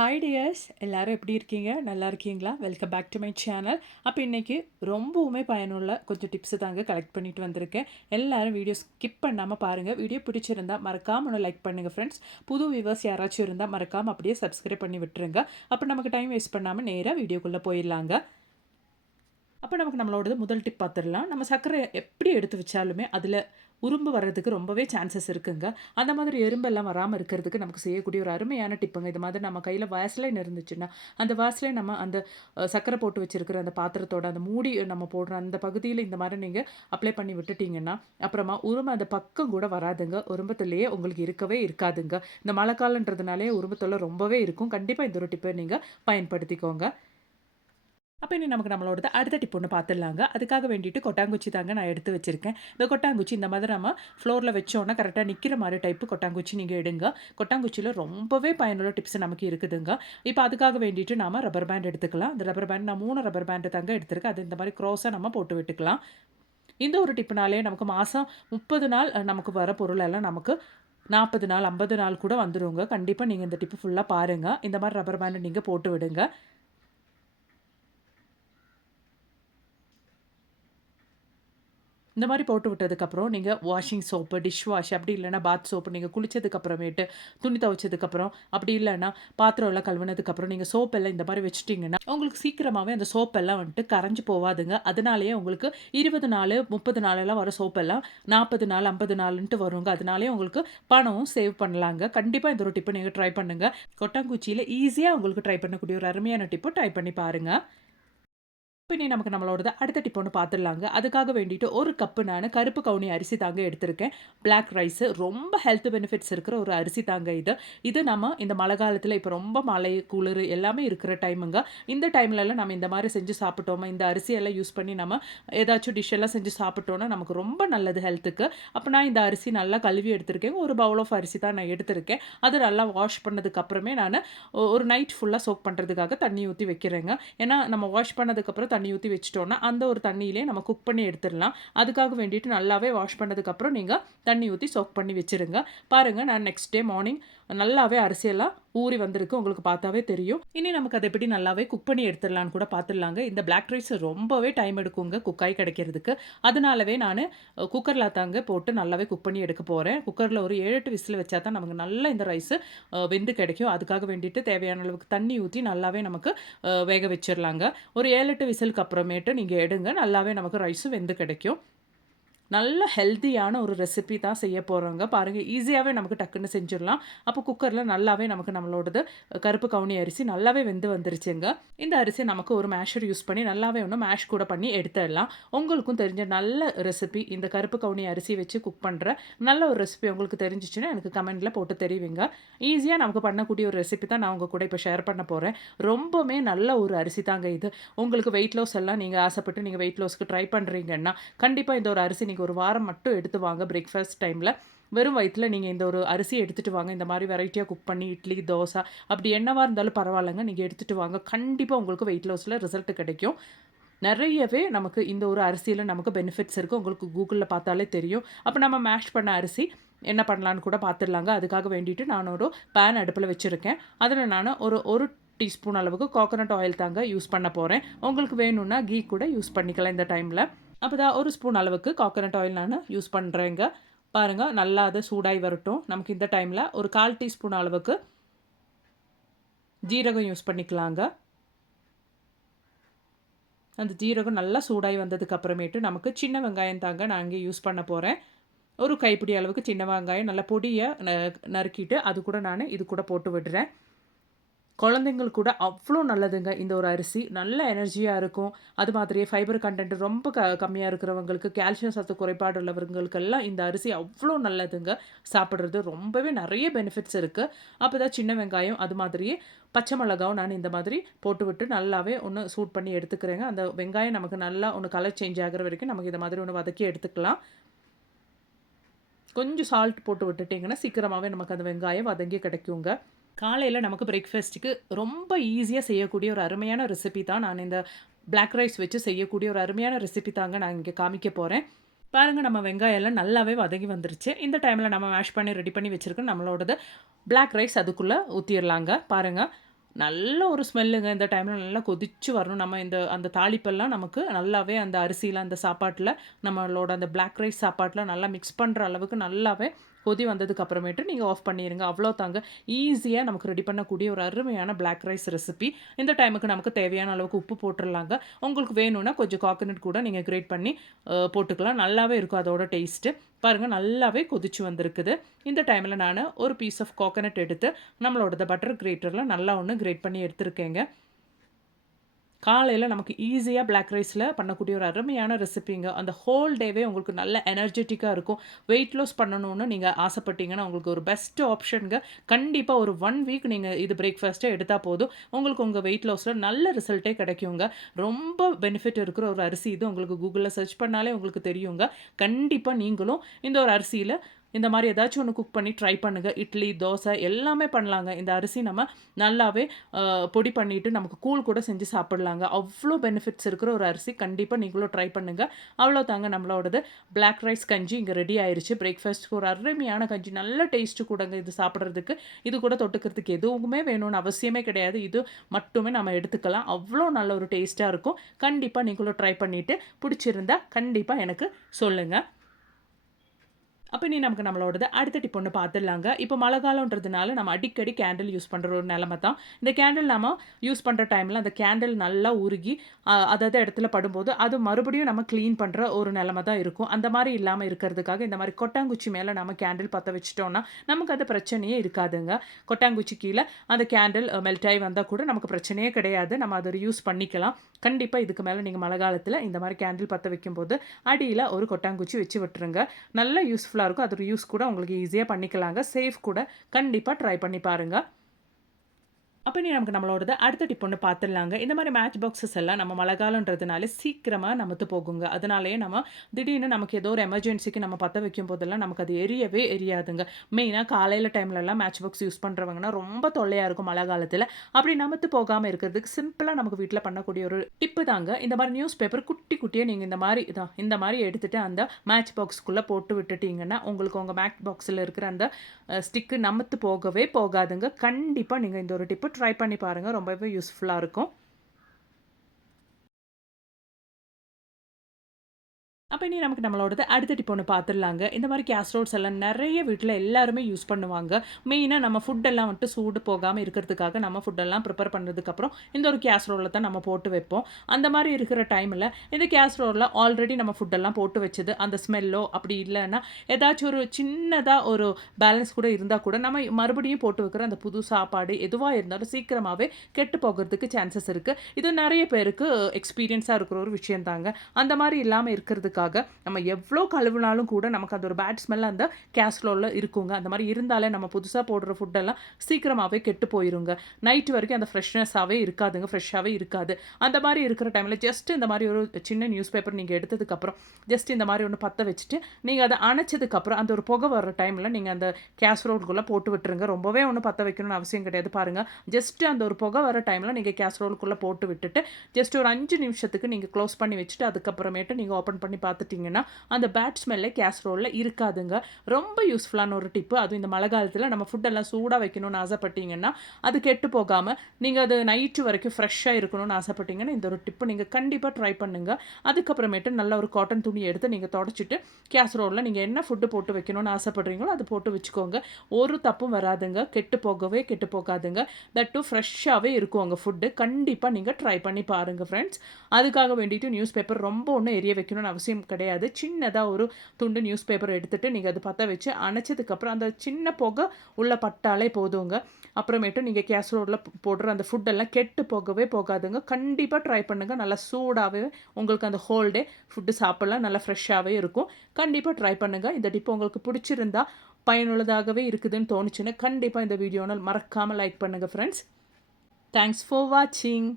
Hi tears எல்லாரும் எப்படி இருக்கீங்க? நல்லா இருக்கீங்களா? Welcome back to my channel அப்போ இன்றைக்கி ரொம்பவுமே பயனுள்ள கொஞ்சம் டிப்ஸு தாங்க கலெக்ட் பண்ணிட்டு வந்திருக்கேன். எல்லோரும் வீடியோ ஸ்கிப் பண்ணாமல் பாருங்கள் வீடியோ பிடிச்சிருந்தா மறக்காமல் ஒன்று லைக் பண்ணுங்கள் ஃப்ரெண்ட்ஸ் புது வியூவர்ஸ் யாராச்சும் இருந்தால் மறக்காமல் அப்படியே சப்ஸ்கிரைப் பண்ணி விட்டுருங்க. அப்போ நமக்கு டைம் வேஸ்ட் பண்ணாமல் நேராக வீடியோக்குள்ளே போயிடலாங்க. அப்போ நமக்கு நம்மளோடது முதல் டிப் பார்த்துடலாம் நம்ம சர்க்கரை எப்படி எடுத்து வச்சாலுமே அதில் உரும்பு வர்றதுக்கு ரொம்பவே சான்சஸ் இருக்குங்க. அந்த மாதிரி எறும்பெல்லாம் வராமல் இருக்கிறதுக்கு நமக்கு செய்யக்கூடிய ஒரு அருமையான டிப்புங்க இது மாதிரி நம்ம கையில் வாசலைன் இருந்துச்சுன்னா அந்த வாசலை நம்ம அந்த சர்க்கரை போட்டு வச்சுருக்கிற அந்த பாத்திரத்தோட அந்த மூடி நம்ம போடுற அந்த பகுதியில் இந்த மாதிரி நீங்கள் அப்ளை பண்ணி விட்டுட்டிங்கன்னா அப்புறமா உரும்பு அந்த பக்கம் கூட வராதுங்க. உரும்பத்துலேயே உங்களுக்கு இருக்கவே இருக்காதுங்க. இந்த மழை காலன்றதுனாலே ரொம்பவே இருக்கும். கண்டிப்பாக இந்த ஒரு டிப்பை நீங்கள் பயன்படுத்திக்கோங்க. அப்போ இனி நமக்கு நம்மளோடது அடுத்த டிப் ஒன்று பார்த்துடலாங்க அதுக்காக வேண்டிட்டு கொட்டாங்குச்சி தாங்க நான் எடுத்து வச்சுருக்கேன். இந்த கொட்டாங்குச்சி இந்த மாதிரி நம்ம ஃப்ளோரில் வச்சோன்னா கரெக்டாக நிற்கிற மாதிரி டைப்பு கொட்டாங்குச்சி நீங்கள் எடுங்க. கொட்டாங்குச்சியில் ரொம்பவே பயனுள்ள டிப்ஸ் நமக்கு இருக்குதுங்க. இப்போ அதுக்காக வேண்டிட்டு நாம் ரப்பர் பேண்ட் எடுத்துக்கலாம். இந்த ரப்பர் பேண்ட் நான் மூணு ரப்பர் பேண்டு தாங்க எடுத்துருக்கேன். அது இந்த மாதிரி க்ரோஸாக நம்ம போட்டு விட்டுக்கலாம். இந்த ஒரு டிப்புனாலே நமக்கு மாதம் முப்பது நாள் நமக்கு வர பொருள் எல்லாம் நமக்கு நாற்பது நாள் ஐம்பது நாள் கூட வந்துருங்க. கண்டிப்பாக நீங்கள் இந்த டிப்பு ஃபுல்லாக பாருங்கள் இந்த மாதிரி ரப்பர் பேண்டு நீங்கள் போட்டு விடுங்க. இந்த மாதிரி போட்டு விட்டதுக்கப்புறம் நீங்கள் வாஷிங் சோப்பு டிஷ் வாஷ் அப்படி இல்லைன்னா பாத் சோப்பு நீங்கள் குளிச்சதுக்கப்புறமேட்டு துணி துவைச்சதுக்கப்புறம் அப்படி இல்லைன்னா பாத்திரம் எல்லாம் கழுவுனதுக்கப்புறம் நீங்கள் சோப் எல்லாம் இந்த மாதிரி வச்சுட்டிங்கன்னா உங்களுக்கு சீக்கிரமாகவே அந்த சோப்பெல்லாம் வந்துட்டு கரைஞ்சு போகாதுங்க அதனாலேயே உங்களுக்கு இருபது நாள் முப்பது நாளெல்லாம் வர சோப்பெல்லாம் நாற்பது நாள் ஐம்பது நாள்ன்ட்டு வருங்க. அதனாலேயே உங்களுக்கு பணமும் சேவ் பண்ணலாங்க. கண்டிப்பாக இந்த ஒரு டிப்பு நீங்கள் ட்ரை பண்ணுங்கள் கொட்டாங்குச்சியில் ஈஸியாக உங்களுக்கு ட்ரை பண்ணக்கூடிய ஒரு அருமையான டிப்பு ட்ரை பண்ணி பாருங்கள் இப்போ நமக்கு நம்மளோடது அடுத்த டிப் ஒன்று பார்த்துடலாங்க அதுக்காக வேண்டிட்டு ஒரு கப்பு நான் கருப்பு கவுனி அரிசி தாங்க எடுத்திருக்கேன். பிளாக் ரைஸு ரொம்ப ஹெல்த் பெனிஃபிட்ஸ் இருக்கிற ஒரு அரிசி தாங்க இது. இது நம்ம இந்த மழை காலத்தில் இப்போ ரொம்ப மழை குளிர் எல்லாமே இருக்கிற டைமுங்க இந்த டைம்லலாம் நம்ம இந்த மாதிரி செஞ்சு சாப்பிட்டோமா? இந்த அரிசியெல்லாம் யூஸ் பண்ணி நம்ம ஏதாச்சும் டிஷ் எல்லாம் செஞ்சு சாப்பிட்டோன்னா நமக்கு ரொம்ப நல்லது ஹெல்த்துக்கு அப்போ நான் இந்த அரிசி நல்லா கழுவி எடுத்திருக்கேன். ஒரு பவுல் ஆஃப் அரிசி தான் நான் எடுத்திருக்கேன். அது நல்லா வாஷ் பண்ணதுக்கு அப்புறமே நான் ஒரு நைட் ஃபுல்லாக சோக் பண்ணுறதுக்காக தண்ணி ஊற்றி வைக்கிறேங்க. ஏன்னா நம்ம வாஷ் பண்ணதுக்கப்புறம் தண்ணி ஊற்றி வச்சிட்டோன்னா அந்த ஒரு தண்ணியிலே நம்ம குக் பண்ணி எடுத்துடலாம். அதுக்காக வேண்டிட்டு நல்லாவே வாஷ் பண்ணதுக்கப்புறம் நீங்கள் தண்ணி ஊற்றி சோக் பண்ணி வச்சிருங்க. பாருங்கள் நான் நெக்ஸ்ட் டே மார்னிங் நல்லாவே அரிசியெல்லாம் ஊறி வந்திருக்கு. உங்களுக்கு பார்த்தாவே தெரியும். இனி நமக்கு அதை எப்படி நல்லாவே குக் பண்ணி எடுத்துடலான்னு கூட பார்த்துடலாங்க. இந்த பிளாக் ரைஸ் ரொம்பவே டைம் எடுக்குங்க குக்காய் கிடைக்கிறதுக்கு. அதனாலவே நான் குக்கரில் தாங்க போட்டு நல்லாவே குக் பண்ணி எடுக்க போகிறேன் குக்கரில் ஒரு ஏழு எட்டு விசில் வச்சா தான் நமக்கு நல்லா இந்த ரைஸு வெந்து கிடைக்கும். அதுக்காக வேண்டிட்டு தேவையான அளவுக்கு தண்ணி ஊற்றி நல்லாவே நமக்கு வேக வச்சிடலாங்க. ஒரு ஏழு எட்டு விசிலுக்கு அப்புறமேட்டு நீங்கள் எடுங்க. நல்லாவே நமக்கு ரைஸும் வெந்து கிடைக்கும். நல்ல ஹெல்த்தியான ஒரு ரெசிபி தான் செய்ய போகிறோங்க பாருங்கள் ஈஸியாகவே நமக்கு டக்குன்னு செஞ்சிடலாம். அப்போ குக்கரில் நல்லாவே நமக்கு நம்மளோடது கருப்பு கவுனி அரிசி நல்லாவே வெந்து வந்துருச்சுங்க. இந்த அரிசி நமக்கு ஒரு மேஷர் யூஸ் பண்ணி நல்லாவே ஒன்று மேஷ் கூட பண்ணி எடுத்துடலாம். உங்களுக்கும் தெரிஞ்ச நல்ல ரெசிபி இந்த கருப்பு கவுனி அரிசி வச்சு குக் பண்ணுற நல்ல ஒரு ரெசிபி உங்களுக்கு தெரிஞ்சிச்சுன்னா எனக்கு கமெண்ட்டில் போட்டு தெரிவிங்க. ஈஸியாக நமக்கு பண்ணக்கூடிய ஒரு ரெசிபி தான் நான் உங்கள் கூட இப்போ ஷேர் பண்ண போகிறேன் ரொம்பவுமே நல்ல ஒரு அரிசி தாங்க இது. உங்களுக்கு வெயிட் லாஸ் எல்லாம் நீங்கள் ஆசைப்பட்டு நீங்கள் வெயிட் லாஸ்க்கு ட்ரை பண்ணுறீங்கன்னா கண்டிப்பாக இந்த ஒரு அரிசி நீங்கள் ஒரு வாரம் மட்டும் எடுத்து வாங்க பிரேக்ஃபாஸ்ட் டைமில் வெறும் வயிற்றில் நீங்கள் இந்த ஒரு அரிசி எடுத்துகிட்டு வாங்க. இந்த மாதிரி வெரைட்டியாக குக் பண்ணி இட்லி தோசை அப்படி என்னவாக இருந்தாலும் பரவாயில்லைங்க. நீங்கள் எடுத்துகிட்டு வாங்க. கண்டிப்பாக உங்களுக்கு வெயிட் லாஸில் ரிசல்ட் கிடைக்கும். நிறையவே நமக்கு இந்த ஒரு அரிசியில் நமக்கு பெனிஃபிட்ஸ் இருக்குது உங்களுக்கு கூகுளில் பார்த்தாலே தெரியும். அப்போ நம்ம மேஷ் பண்ண அரிசி என்ன பண்ணலான்னு கூட பார்த்துடலாங்க. அதுக்காக வேண்டிட்டு நான் ஒரு பேன் அடுப்பில் வச்சுருக்கேன். அதில் நான் ஒரு ஒரு டீஸ்பூன் அளவுக்கு கோகோனட் ஆயில் தாங்க யூஸ் பண்ண போகிறேன் உங்களுக்கு வேணும்னா கீ கூட யூஸ் பண்ணிக்கலாம் இந்த டைமில் அப்போ தான் ஒரு ஸ்பூன் அளவுக்கு கோகோனட் ஆயில் நான் யூஸ் பண்ணுறேங்க பாருங்கள் நல்லா அது சூடாகி வரட்டும். நமக்கு இந்த டைமில் ஒரு கால் டீஸ்பூன் அளவுக்கு ஜீரகம் யூஸ் பண்ணிக்கலாங்க. அந்த ஜீரகம் நல்லா சூடாகி வந்ததுக்கு அப்புறமேட்டு நமக்கு சின்ன வெங்காயம் தாங்க நான் இங்கே யூஸ் பண்ண போகிறேன் ஒரு கைப்பிடி அளவுக்கு சின்ன வெங்காயம் நல்லா பொடியை ந- நறுக்கிட்டு அது கூட நான் இது கூட போட்டு விடுறேன். குழந்தைங்களுக்கு கூட அவ்வளோ நல்லதுங்க. இந்த ஒரு அரிசி நல்ல எனர்ஜியாக இருக்கும். அது மாதிரியே ஃபைபர் கண்டென்ட் ரொம்ப க கம்மியாக இருக்கிறவங்களுக்கு கால்சியம் சத்து குறைபாடு உள்ளவங்களுக்கெல்லாம் இந்த அரிசி அவ்வளோ நல்லதுங்க. சாப்பிட்றது ரொம்பவே நிறைய பெனிஃபிட்ஸ் இருக்குது அப்போ தான் சின்ன வெங்காயம் அது மாதிரியே பச்சை மிளகாவும் நான் இந்த மாதிரி போட்டு விட்டு நல்லாவே ஒன்று சூட் பண்ணி எடுத்துக்கிறேங்க. அந்த வெங்காயம் நமக்கு நல்லா ஒன்று கலர் சேஞ்ச் ஆகிற வரைக்கும் நமக்கு இந்த மாதிரி ஒன்று வதக்கி எடுத்துக்கலாம். கொஞ்சம் சால்ட் போட்டு விட்டுட்டிங்கன்னா சீக்கிரமாகவே நமக்கு அந்த வெங்காயம் வதங்கி கிடைக்குங்க. காலையில் நமக்கு பிரேக்ஃபாஸ்ட்டுக்கு ரொம்ப ஈஸியாக செய்யக்கூடிய ஒரு அருமையான ரெசிபி தான் நான் இந்த பிளாக் ரைஸ் வச்சு செய்யக்கூடிய ஒரு அருமையான ரெசிபி தாங்க நான் இங்கே காமிக்க போகிறேன் பாருங்கள் நம்ம வெங்காயம் எல்லாம் நல்லாவே வதங்கி வந்துருச்சு. இந்த டைமில் நம்ம மேஷ் பண்ணி ரெடி பண்ணி வச்சுருக்கோம் நம்மளோடது பிளாக் ரைஸ் அதுக்குள்ளே ஊற்றிடலாங்க பாருங்கள் நல்ல ஒரு ஸ்மெல்லுங்க இந்த டைமில் நல்லா கொதிச்சு வரணும். நம்ம இந்த அந்த தாளிப்பெல்லாம் நமக்கு நல்லாவே அந்த அரிசியில் அந்த சாப்பாட்டில் நம்மளோட அந்த பிளாக் ரைஸ் சாப்பாட்டில் நல்லா மிக்ஸ் பண்ணுற அளவுக்கு நல்லாவே கொதி வந்ததுக்கு அப்புறமேட்டு நீங்கள் ஆஃப் பண்ணிடுங்க அவ்வளோ தாங்க. ஈஸியாக நமக்கு ரெடி பண்ணக்கூடிய ஒரு அருமையான பிளாக் ரைஸ் ரெசிபி இந்த டைமுக்கு நமக்கு தேவையான அளவுக்கு உப்பு போட்டுடலாங்க உங்களுக்கு வேணும்னா கொஞ்சம் காக்கனட் கூட நீங்கள் கிரேட் பண்ணி போட்டுக்கலாம். நல்லாவே இருக்கும் அதோட டேஸ்ட்டு பாருங்கள் நல்லாவே கொதிச்சு வந்திருக்குது. இந்த டைமில் நான் ஒரு பீஸ் ஆஃப் கோகனட் எடுத்து நம்மளோட பட்டர் கிரேட்டரில் நல்லா ஒன்று கிரேட் பண்ணி எடுத்துருக்கேங்க. காலையில் நமக்கு ஈஸியாக பிளாக் ரைஸில் பண்ணக்கூடிய ஒரு அருமையான ரெசிபிங்க அந்த ஹோல் டேவே உங்களுக்கு நல்ல எனர்ஜெட்டிக்காக இருக்கும். வெயிட் லாஸ் பண்ணணும்னு நீங்கள் ஆசைப்பட்டீங்கன்னா உங்களுக்கு ஒரு பெஸ்ட் ஆப்ஷனுங்க கண்டிப்பாக ஒரு ஒன் வீக் நீங்கள் இது பிரேக்ஃபாஸ்ட்டே எடுத்தால் போதும். உங்களுக்கு உங்கள் வெயிட் லாஸில் நல்ல ரிசல்ட்டே கிடைக்குங்க. ரொம்ப பெனிஃபிட் இருக்கிற ஒரு அரிசி இது உங்களுக்கு கூகுளில் சர்ச் பண்ணாலே உங்களுக்கு தெரியுங்க. கண்டிப்பாக நீங்களும் இந்த ஒரு அரிசியில் இந்த மாதிரி ஏதாச்சும் ஒன்று குக் பண்ணி ட்ரை பண்ணுங்கள் இட்லி தோசை எல்லாமே பண்ணலாங்க. இந்த அரிசி நம்ம நல்லாவே பொடி பண்ணிவிட்டு நமக்கு கூழ் கூட செஞ்சு சாப்பிட்லாங்க. அவ்வளோ பெனிஃபிட்ஸ் இருக்கிற ஒரு அரிசி கண்டிப்பாக நீங்களும் ட்ரை பண்ணுங்கள் அவ்வளோ தாங்க நம்மளோடது. பிளாக் ரைஸ் கஞ்சி இங்கே ரெடி ஆயிடுச்சு பிரேக்ஃபாஸ்ட்டுக்கு ஒரு அருமையான கஞ்சி. நல்ல டேஸ்ட்டு கூடங்க இது சாப்பிட்றதுக்கு. இது கூட தொட்டுக்கிறதுக்கு எதுவுமே வேணும்னு அவசியமே கிடையாது. இது மட்டுமே நம்ம எடுத்துக்கலாம். அவ்வளோ நல்ல ஒரு டேஸ்ட்டாக இருக்கும். கண்டிப்பாக நீங்களும் ட்ரை பண்ணிவிட்டு பிடிச்சிருந்தா கண்டிப்பாக எனக்கு சொல்லுங்கள் அப்போ நீ நமக்கு நம்மளோடது அடுத்த டிப் ஒன்று பார்த்துடலாங்க இப்போ மழை காலன்றதுனால நம்ம அடிக்கடி கேண்டில் யூஸ் பண்ணுற ஒரு நிலமை தான். இந்த கேண்டில் நம்ம யூஸ் பண்ணுற டைமில் அந்த கேண்டில் நல்லா உருகி அதாவது இடத்துல படும்போது அது மறுபடியும் நம்ம க்ளீன் பண்ணுற ஒரு நிலமை தான் இருக்கும். அந்த மாதிரி இல்லாமல் இருக்கிறதுக்காக இந்த மாதிரி கொட்டாங்குச்சி மேலே நம்ம கேண்டில் பற்ற வச்சிட்டோம்னா நமக்கு அது பிரச்சனையே இருக்காதுங்க. கொட்டாங்குச்சி கீழே அந்த கேண்டில் மெல்ட் ஆகி வந்தால் கூட நமக்கு பிரச்சனையே கிடையாது. நம்ம அதை யூஸ் பண்ணிக்கலாம். கண்டிப்பாக இதுக்கு மேலே நீங்கள் மழை காலத்தில் இந்த மாதிரி கேண்டில் பற்ற வைக்கும்போது அடியில் ஒரு கொட்டாங்குச்சி வச்சு விட்டுருங்க. நல்ல யூஸ்ஃபுல் யூஸ்ஃபுல்லாக இருக்கும் அது யூஸ் கூட உங்களுக்கு ஈஸியாக பண்ணிக்கலாங்க. சேஃப் கூட. கண்டிப்பாக ட்ரை பண்ணி பாருங்கள் அப்போ நீ நமக்கு நம்மளோடது அடுத்த டிப் ஒன்று பார்த்துடலாங்க இந்த மாதிரி மேட்ச் பாக்ஸஸ் எல்லாம் நம்ம மழை காலன்றதுனால சீக்கிரமாக நமத்து போகுங்க. அதனாலேயே நம்ம திடீர்னு நமக்கு ஏதோ ஒரு எமர்ஜென்சிக்கு நம்ம பற்ற வைக்கும் போதெல்லாம் நமக்கு அது எரியவே எரியாதுங்க. மெயினாக காலையில் டைம்லலாம் மேட்ச் பாக்ஸ் யூஸ் பண்ணுறவங்கன்னா ரொம்ப தொல்லையாக இருக்கும் மழை காலத்தில். அப்படி நமத்து போகாமல் இருக்கிறதுக்கு சிம்பிளாக நமக்கு வீட்டில் பண்ணக்கூடிய ஒரு டிப்பு தாங்க. இந்த மாதிரி நியூஸ் பேப்பர் குட்டி குட்டியாக நீங்கள் இந்த மாதிரி இதான் இந்த மாதிரி எடுத்துகிட்டு அந்த மேட்ச் பாக்ஸ்க்குள்ளே போட்டு விட்டுட்டீங்கன்னா உங்களுக்கு உங்கள் மேட்ச் பாக்ஸில் இருக்கிற அந்த ஸ்டிக்கு நமத்து போகவே போகாதுங்க. கண்டிப்பாக நீங்கள் இந்த ஒரு டிப்பு ட்ரை பண்ணி பாருங்கள் ரொம்பவே யூஸ்ஃபுல்லாக இருக்கும் அப்போ இனி நமக்கு நம்மளோடது அடுத்த டிப் ஒன்று பார்த்துடலாங்க இந்த மாதிரி கேஸ்ட்ரோல்ஸ் எல்லாம் நிறைய வீட்டில் எல்லாருமே யூஸ் பண்ணுவாங்க. மெயினாக நம்ம ஃபுட்டெல்லாம் வந்துட்டு சூடு போகாமல் இருக்கிறதுக்காக நம்ம ஃபுட்டெல்லாம் ப்ரிப்பேர் பண்ணதுக்கப்புறம் இந்த ஒரு கேஸ்ட்ரோலில் தான் நம்ம போட்டு வைப்போம். அந்த மாதிரி இருக்கிற டைமில் இந்த கேஸ்ட்ரோலில் ஆல்ரெடி நம்ம ஃபுட்டெல்லாம் போட்டு வச்சது அந்த ஸ்மெல்லோ அப்படி இல்லைன்னா ஏதாச்சும் ஒரு சின்னதாக ஒரு பேலன்ஸ் கூட இருந்தால் கூட நம்ம மறுபடியும் போட்டு வைக்கிற அந்த புது சாப்பாடு எதுவாக இருந்தாலும் சீக்கிரமாகவே கெட்டு போகிறதுக்கு சான்சஸ் இருக்குது இது நிறைய பேருக்கு எக்ஸ்பீரியன்ஸாக இருக்கிற ஒரு விஷயம் தாங்க அந்த மாதிரி இல்லாமல் இருக்கிறதுக்காக அதுக்காக நம்ம எவ்வளோ கழுவுனாலும் கூட நமக்கு அது ஒரு பேட் ஸ்மெல் அந்த கேஸ்ட்ரோலில் இருக்குங்க. அந்த மாதிரி இருந்தாலே நம்ம புதுசாக போடுற ஃபுட்டெல்லாம் சீக்கிரமாகவே கெட்டு போயிருங்க. நைட்டு வரைக்கும் அந்த ஃப்ரெஷ்னஸாகவே இருக்காதுங்க. ஃப்ரெஷ்ஷாகவே இருக்காது. அந்த மாதிரி இருக்கிற டைமில் ஜஸ்ட் இந்த மாதிரி ஒரு சின்ன நியூஸ் பேப்பர் நீங்கள் எடுத்ததுக்கப்புறம் ஜஸ்ட் இந்த மாதிரி ஒன்று பற்ற வச்சுட்டு நீங்கள் அதை அணைச்சதுக்கப்புறம் அந்த ஒரு புகை வர்ற டைமில் நீங்கள் அந்த கேஸ்ரோலுக்குள்ளே போட்டு விட்டுருங்க. ரொம்பவே ஒன்று பற்ற வைக்கணும்னு அவசியம் கிடையாது. பாருங்கள் ஜஸ்ட் அந்த ஒரு புகை வர டைமில் நீங்கள் கேஸ்ரோலுக்குள்ளே போட்டு விட்டுட்டு ஜஸ்ட் ஒரு அஞ்சு நிமிஷத்துக்கு நீங்கள் க்ளோஸ் பண்ணி வச்சுட்டு அதுக்கப்புறமேட்டு நீங்கள் ஓப்பன் பண்ணி பார்த்து பார்த்துட்டிங்கன்னா அந்த பேட் ஸ்மெல்லே கேஸ்ரோலில் இருக்காதுங்க. ரொம்ப யூஸ்ஃபுல்லான ஒரு டிப்பு அதுவும் இந்த மழை காலத்தில் நம்ம ஃபுட்டெல்லாம் சூடாக வைக்கணும்னு ஆசைப்பட்டீங்கன்னா அது கெட்டு போகாமல் நீங்கள் அது நைட்டு வரைக்கும் ஃப்ரெஷ்ஷாக இருக்கணும்னு ஆசைப்பட்டீங்கன்னா இந்த ஒரு டிப்பு நீங்கள் கண்டிப்பாக ட்ரை பண்ணுங்கள் அதுக்கப்புறமேட்டு நல்ல ஒரு காட்டன் துணி எடுத்து நீங்கள் தொடச்சிட்டு கேஸ்ரோலில் நீங்கள் என்ன ஃபுட்டு போட்டு வைக்கணும்னு ஆசைப்பட்றீங்களோ அது போட்டு வச்சுக்கோங்க. ஒரு தப்பும் வராதுங்க. கெட்டு போகவே கெட்டு போகாதுங்க. தட் டூ ஃப்ரெஷ்ஷாகவே இருக்கும் உங்கள் ஃபுட்டு கண்டிப்பாக நீங்கள் ட்ரை பண்ணி பாருங்கள் ஃப்ரெண்ட்ஸ் அதுக்காக வேண்டிட்டு நியூஸ் பேப்பர் ரொம்ப ஒன்றும் எரிய வைக்கணும்னு அவசியம் கிடையாது. சின்னதாக ஒரு துண்டு நியூஸ் பேப்பர் எடுத்துகிட்டு நீங்கள் அது பற்ற வச்சு அணைச்சதுக்கப்புறம் அந்த சின்ன புகை உள்ள பட்டாலே போதுங்க. அப்புறமேட்டு நீங்கள் கேஸ்ரோடில் போடுற அந்த ஃபுட்டெல்லாம் கெட்டு போகவே போகாதுங்க. கண்டிப்பாக ட்ரை பண்ணுங்கள் நல்லா சூடாகவே உங்களுக்கு அந்த ஹோல் டே ஃபுட்டு சாப்பிட்லாம். நல்லா ஃப்ரெஷ்ஷாகவே இருக்கும். கண்டிப்பாக ட்ரை பண்ணுங்கள் இந்த டிப்பு உங்களுக்கு பிடிச்சிருந்தா பயனுள்ளதாகவே இருக்குதுன்னு தோணுச்சுன்னா கண்டிப்பாக இந்த வீடியோனால் மறக்காமல் லைக் பண்ணுங்கள் ஃப்ரெண்ட்ஸ் தேங்க்ஸ் ஃபார் வாட்சிங்